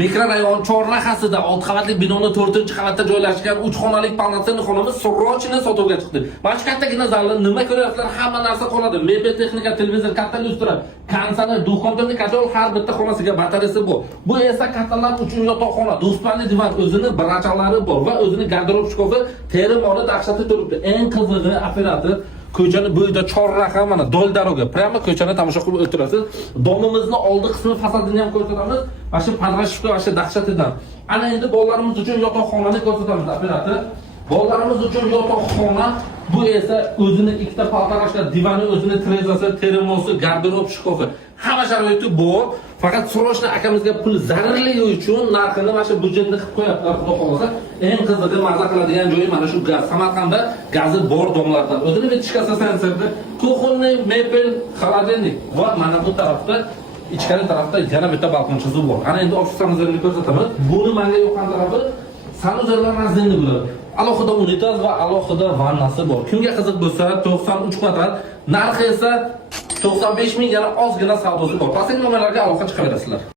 Mikrorayon chorrahasida 6 qavatli binoni 4-qavatda joylashgan 3 xonalik полноценный xonamiz срочно sotuvga chiqdi. Mana shu kattagina zalda nima ko'ryapsizlar? Hamma narsa qoladi. Mebel texnika, televizor, katta lyustra, konsoler, duxovka, kajol har bitta xonasiga batareyasi bor. Bu esa kattalar uchun yotoqxona, do'stlarning divan, o'zini brachalari bor va o'zini garderob shkofi, terimoli dahshatli turibdi. Eng qizig'i operator ko'chani bo'yida chorraha mana do'l daroga, prямо ko'chani tomosha qilib o'tirasiz. Domimizni oldi qismi fasadini ham ko'rsatamiz. Mana shu padrashka, mana shu dahshatidan. Ana endi bolalarimiz uchun yotoqxonani ko'rsatamiz operator. Bolalarimiz uchun yotoqxona, bu esa o'zini ikkita paltarashka, divani, o'zini trezasi, termosi, garderob shkofi. Hamma sharoiti bor. Faqat srochna akamizga pul zarurligi uchun narxini mana shu budjetni qilib qo'yaptilar, xudo xolasa. Eng qizig'i mazza qiladigan joyi mana shu gaz. Samarqandda gazi bor domlardan. O'zini bitishkasi sensorda, kuxonniy mebel, xolodilnik va mana bu tarafda ichkari tarafda yana bitta balkon chizuv bor. Ana endi ofisimizni ko'rsataman. Buni menga yoqqan tarafi sanuzorlar manzilni bo'ladi. Alohida unitaz va alohida vannasi bor. Kimga qiziq bo'lsa 93 kvadrat, narxi esa 95 ming, yana ozgina savdosi bor. Pastki nomerlarga aloqa chiqaverasizlar.